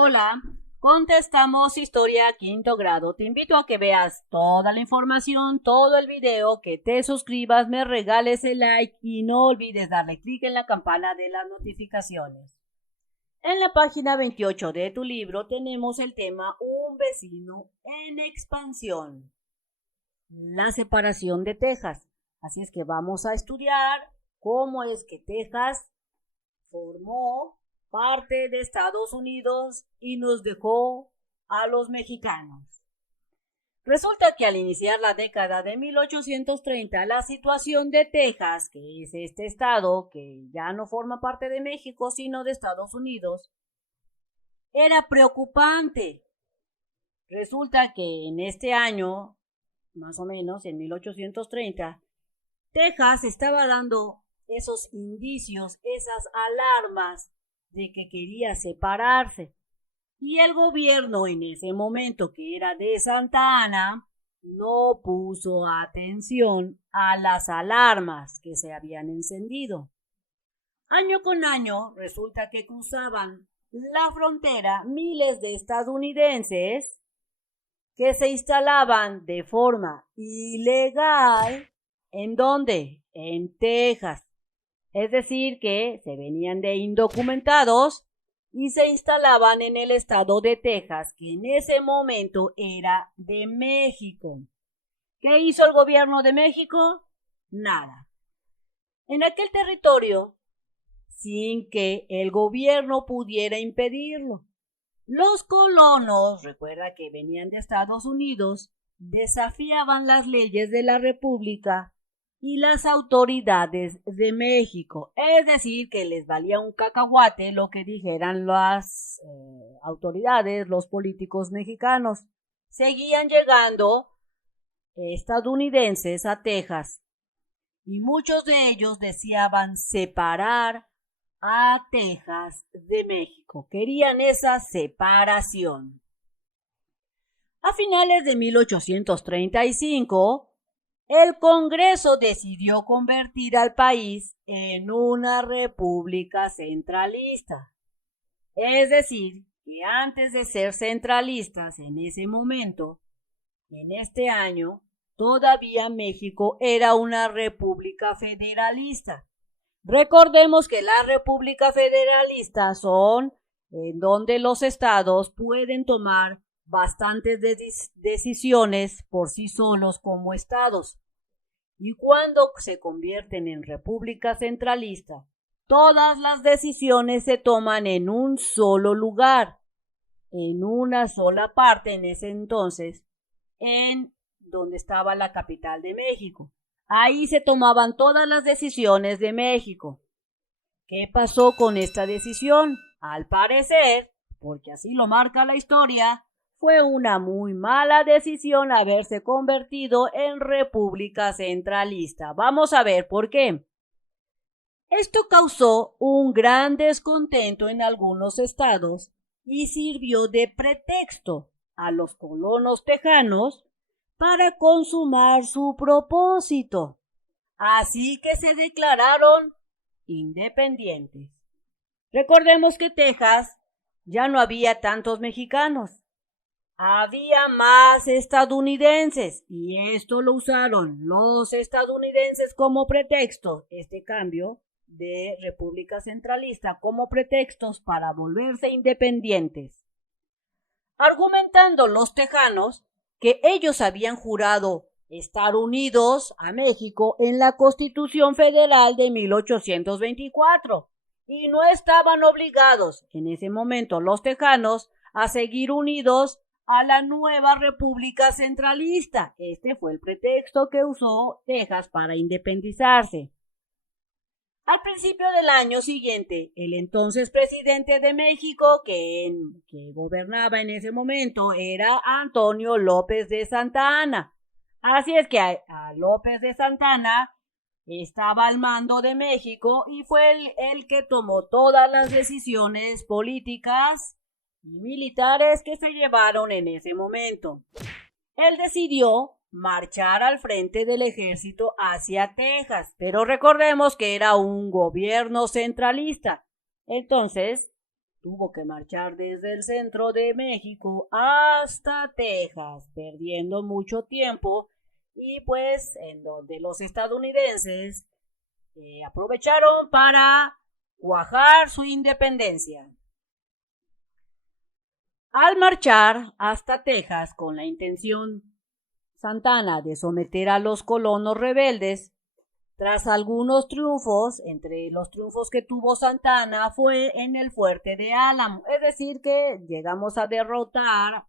Hola, contestamos historia quinto grado. Te invito a que veas toda la información, todo el video, que te suscribas, me regales el like y no olvides darle clic en la campana de las notificaciones. En la página 28 de tu libro tenemos el tema Un vecino en expansión, la separación de Texas. Así es que vamos a estudiar cómo es que Texas formó parte de Estados Unidos y nos dejó a los mexicanos. Resulta que al iniciar la década de 1830, la situación de Texas, que es este estado que ya no forma parte de México, sino de Estados Unidos, era preocupante. Resulta que en este año, más o menos en 1830, Texas estaba dando esos indicios, esas alarmas de que quería separarse. Y el gobierno en ese momento, que era de Santa Ana, no puso atención a las alarmas que se habían encendido. Año con año resulta que cruzaban la frontera miles de estadounidenses que se instalaban de forma ilegal. ¿En dónde? En Texas. Es decir, que se venían de indocumentados y se instalaban en el estado de Texas, que en ese momento era de México. ¿Qué hizo el gobierno de México? Nada. En aquel territorio, sin que el gobierno pudiera impedirlo, los colonos, recuerda que venían de Estados Unidos, desafiaban las leyes de la República y las autoridades de México, es decir, que les valía un cacahuate lo que dijeran las autoridades, los políticos mexicanos. Seguían llegando estadounidenses a Texas y muchos de ellos deseaban separar a Texas de México, querían esa separación. A finales de 1835, el Congreso decidió convertir al país en una república centralista. Es decir, que antes de ser centralistas en ese momento, en este año, todavía México era una república federalista. Recordemos que las repúblicas federalistas son en donde los estados pueden tomar bastantes decisiones por sí solos como estados. Y cuando se convierten en república centralista, todas las decisiones se toman en un solo lugar, en una sola parte en ese entonces, en donde estaba la capital de México. Ahí se tomaban todas las decisiones de México. ¿Qué pasó con esta decisión? Al parecer, porque así lo marca la historia, fue una muy mala decisión haberse convertido en república centralista. Vamos a ver por qué. Esto causó un gran descontento en algunos estados y sirvió de pretexto a los colonos tejanos para consumar su propósito. Así que se declararon independientes. Recordemos que Texas ya no había tantos mexicanos. Había más estadounidenses y esto lo usaron los estadounidenses como pretexto, este cambio de república centralista como pretextos para volverse independientes. Argumentando los tejanos que ellos habían jurado estar unidos a México en la Constitución Federal de 1824 y no estaban obligados en ese momento los tejanos a seguir unidos a la nueva república centralista. Este fue el pretexto que usó Texas para independizarse. Al principio del año siguiente, el entonces presidente de México, que gobernaba en ese momento, era Antonio López de Santa Anna. Así es que a López de Santa Anna estaba al mando de México y fue el que tomó todas las decisiones políticas y militares que se llevaron en ese momento. Él decidió marchar al frente del ejército hacia Texas, pero recordemos que era un gobierno centralista. Entonces, tuvo que marchar desde el centro de México hasta Texas, perdiendo mucho tiempo y pues en donde los estadounidenses aprovecharon para cuajar su independencia. Al marchar hasta Texas con la intención Santana de someter a los colonos rebeldes, tras algunos triunfos, entre los triunfos que tuvo Santana fue en el fuerte de Álamo, es decir que llegamos a derrotar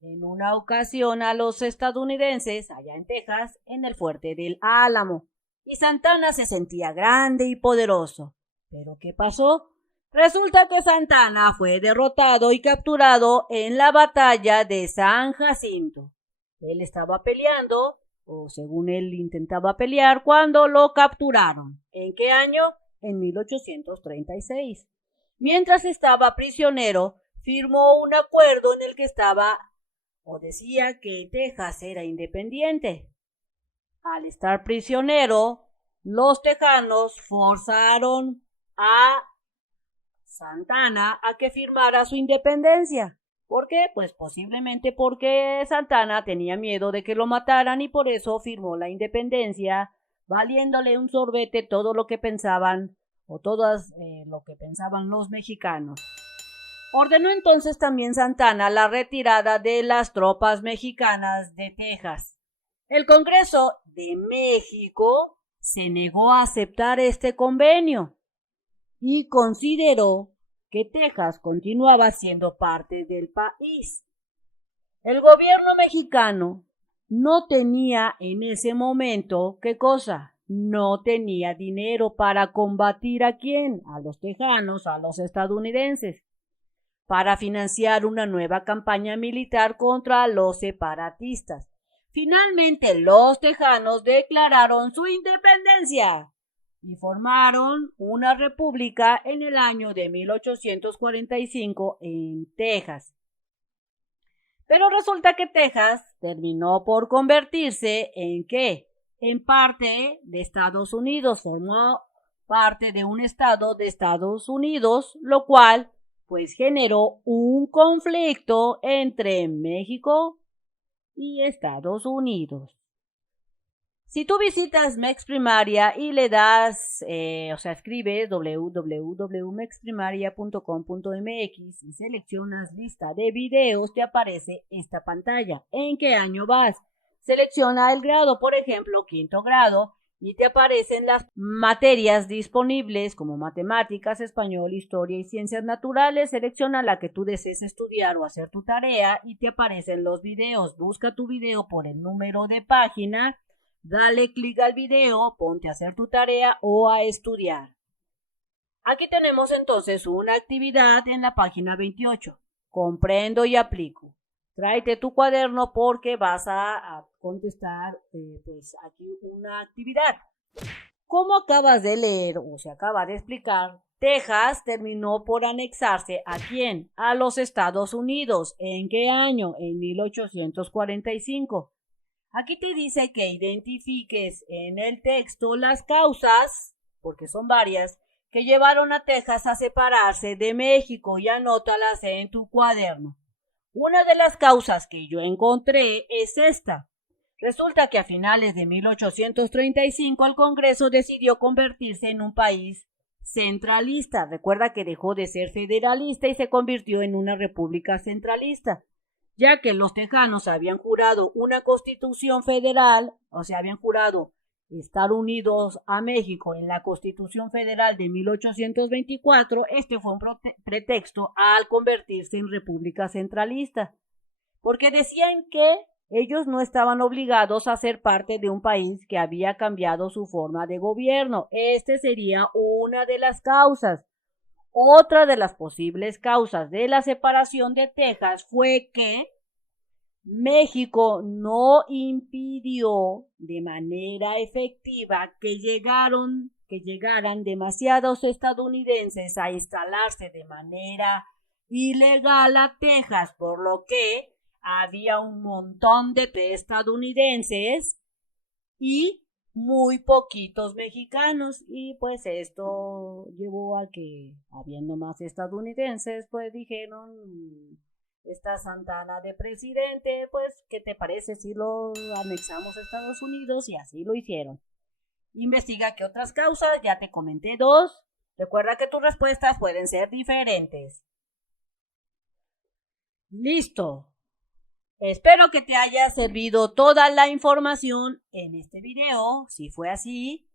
en una ocasión a los estadounidenses allá en Texas en el fuerte del Álamo y Santana se sentía grande y poderoso. ¿Pero qué pasó? Resulta que Santana fue derrotado y capturado en la batalla de San Jacinto. Él estaba peleando, o según él intentaba pelear, cuando lo capturaron. ¿En qué año? En 1836. Mientras estaba prisionero, firmó un acuerdo en el que estaba o decía que Texas era independiente. Al estar prisionero, los tejanos forzaron a Santana a que firmara su independencia. ¿Por qué? Pues posiblemente porque Santana tenía miedo de que lo mataran y por eso firmó la independencia, valiéndole un sorbete todo lo que pensaban o todas lo que pensaban los mexicanos. Ordenó entonces también Santana la retirada de las tropas mexicanas de Texas. El Congreso de México se negó a aceptar este convenio y consideró que Texas continuaba siendo parte del país. El gobierno mexicano no tenía en ese momento, ¿qué cosa? No tenía dinero para combatir ¿a quién? A los tejanos, a los estadounidenses, para financiar una nueva campaña militar contra los separatistas. Finalmente, los tejanos declararon su independencia y formaron una república en el año de 1845 en Texas. Pero resulta que Texas terminó por convertirse ¿en qué? En parte de Estados Unidos, formó parte de un estado de Estados Unidos, lo cual pues generó un conflicto entre México y Estados Unidos. Si tú visitas Mex Primaria y le das, escribes www.mexprimaria.com.mx y seleccionas lista de videos, te aparece esta pantalla. ¿En qué año vas? Selecciona el grado, por ejemplo, quinto grado, y te aparecen las materias disponibles como matemáticas, español, historia y ciencias naturales. Selecciona la que tú desees estudiar o hacer tu tarea y te aparecen los videos. Busca tu video por el número de página. Dale clic al video, ponte a hacer tu tarea o a estudiar. Aquí tenemos entonces una actividad en la página 28. Comprendo y aplico. Tráete tu cuaderno porque vas a contestar aquí una actividad. Como acabas de leer o se acaba de explicar, Texas terminó por anexarse ¿a quién? A los Estados Unidos. ¿En qué año? En 1845. Aquí te dice que identifiques en el texto las causas, porque son varias, que llevaron a Texas a separarse de México y anótalas en tu cuaderno. Una de las causas que yo encontré es esta. Resulta que a finales de 1835 el Congreso decidió convertirse en un país centralista. Recuerda que dejó de ser federalista y se convirtió en una república centralista, ya que los tejanos habían jurado una constitución federal, habían jurado estar unidos a México en la Constitución Federal de 1824, este fue un pretexto al convertirse en república centralista, porque decían que ellos no estaban obligados a ser parte de un país que había cambiado su forma de gobierno. Este sería una de las causas. Otra de las posibles causas de la separación de Texas fue que México no impidió de manera efectiva que llegaran demasiados estadounidenses a instalarse de manera ilegal a Texas, por lo que había un montón de estadounidenses y muy poquitos mexicanos y pues esto llevó a que, habiendo más estadounidenses, pues dijeron, esta Santana de presidente, pues, ¿qué te parece si lo anexamos a Estados Unidos? Y así lo hicieron. Investiga qué otras causas, ya te comenté dos. Recuerda que tus respuestas pueden ser diferentes. Listo. Espero que te haya servido toda la información en este video. Si fue así,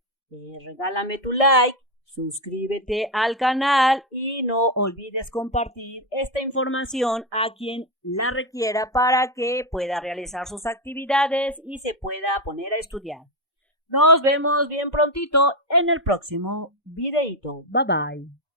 regálame tu like, suscríbete al canal y no olvides compartir esta información a quien la requiera para que pueda realizar sus actividades y se pueda poner a estudiar. Nos vemos bien prontito en el próximo videito. Bye bye.